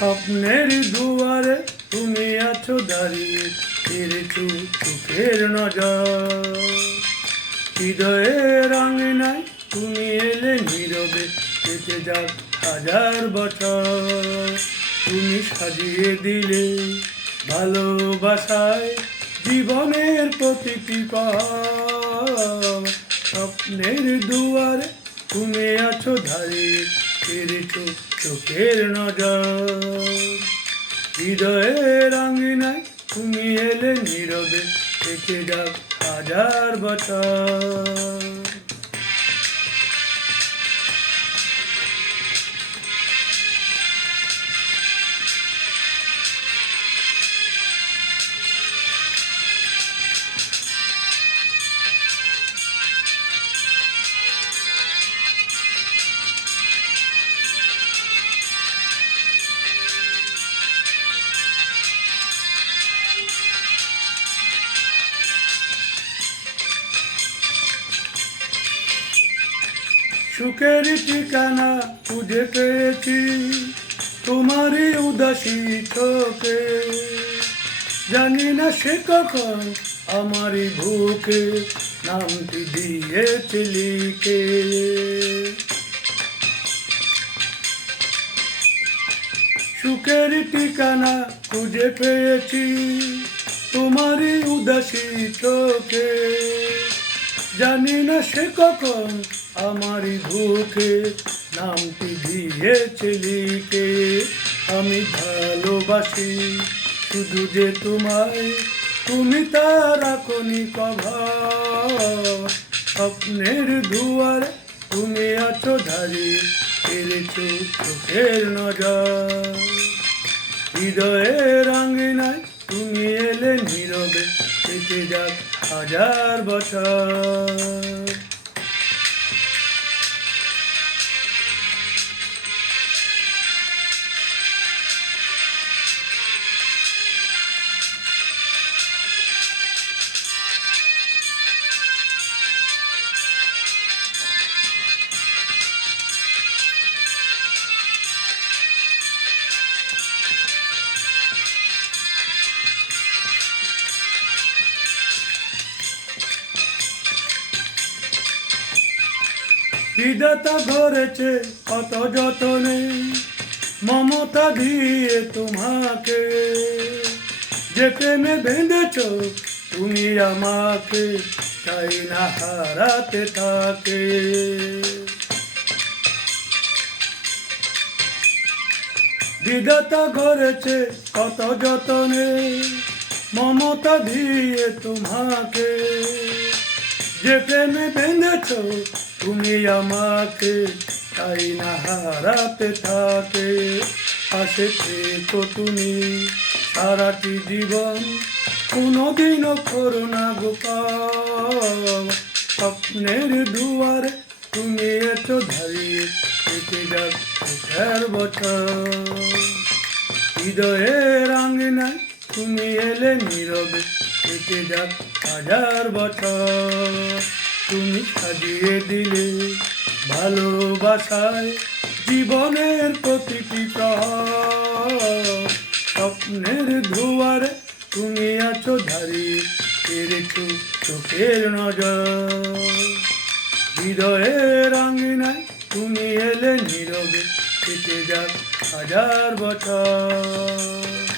স্বপ্নের দুয়ারে তুমি আছো দাঁড়িয়ে, ফিরেছো চোখের নজর। হৃদয়ের আঙিনায় তুমি এলে নীরবে, কেটে যাক হাজার বছর। তুমি সাজিয়ে দিলে ভালোবাসায় জীবনের প্রতিটি পথ। স্বপ্নের দুয়ারে তুমি আছো দাঁড়িয়ে, ফিরেছো চোখের নজর। হৃদয়ের আঙিনায় তুমি এলে নীরবে, কেটে যাক হাজার বছর। সুখের ঠিকানা খুঁজে পেয়েছি তোমারই উদাসী চোখে। জানি না সে কখন আমারই বুকে নামটি দিয়েছে লিখে। সুখের ঠিকানা খুঁজে পেয়েছি তোমারই উদাসী চোখে। জানি না সে কখন আমারই বুকে নামটি দিয়েছে লিখে। আমি ভালোবাসি শুধু যে তোমায়, তুমি তার রাখনি কভার। স্বপ্নের দুয়ারে তুমি আছো দাঁড়িয়ে, ফিরেছো চোখের নজর। হৃদয়ের আঙিনায় তুমি এলে নীরবে, কেটে যাক হাজার বছর। বিধাতা ধরেছে কত যতনে, মমতা দিয়ে তোমাকে। যে প্রেমে বেঁধেছ তুমি আমাকে, চাই না হারাতে তাকে। বিধাতা ধরেছে কত যতনে, মমতা দিয়ে তোমাকে। যে প্রেমে বেঁধেছ তুমি আমাকে, চাই না হারাতে থাকে। পাশে থেকো তুমি সারাটি জীবন, কোনোদিনও করো না গোপন। স্বপ্নের দুয়ারে তুমি এতো দাঁড়িয়ে, কেটে যাক চোখের বছর। হৃদয়ের আঙিনায় তুমি এলে নীরবে, কেটে যাক হাজার বছর। তুমি সাজিয়ে দিলে ভালোবাসায় জীবনের প্রতিটি প্রহর। স্বপ্নের দুয়ারে তুমি আছো দাঁড়িয়ে, ফিরেছো চোখের নজর। হৃদয়ের আঙিনায় তুমি এলে নীরবে, কেটে যাক হাজার বছর।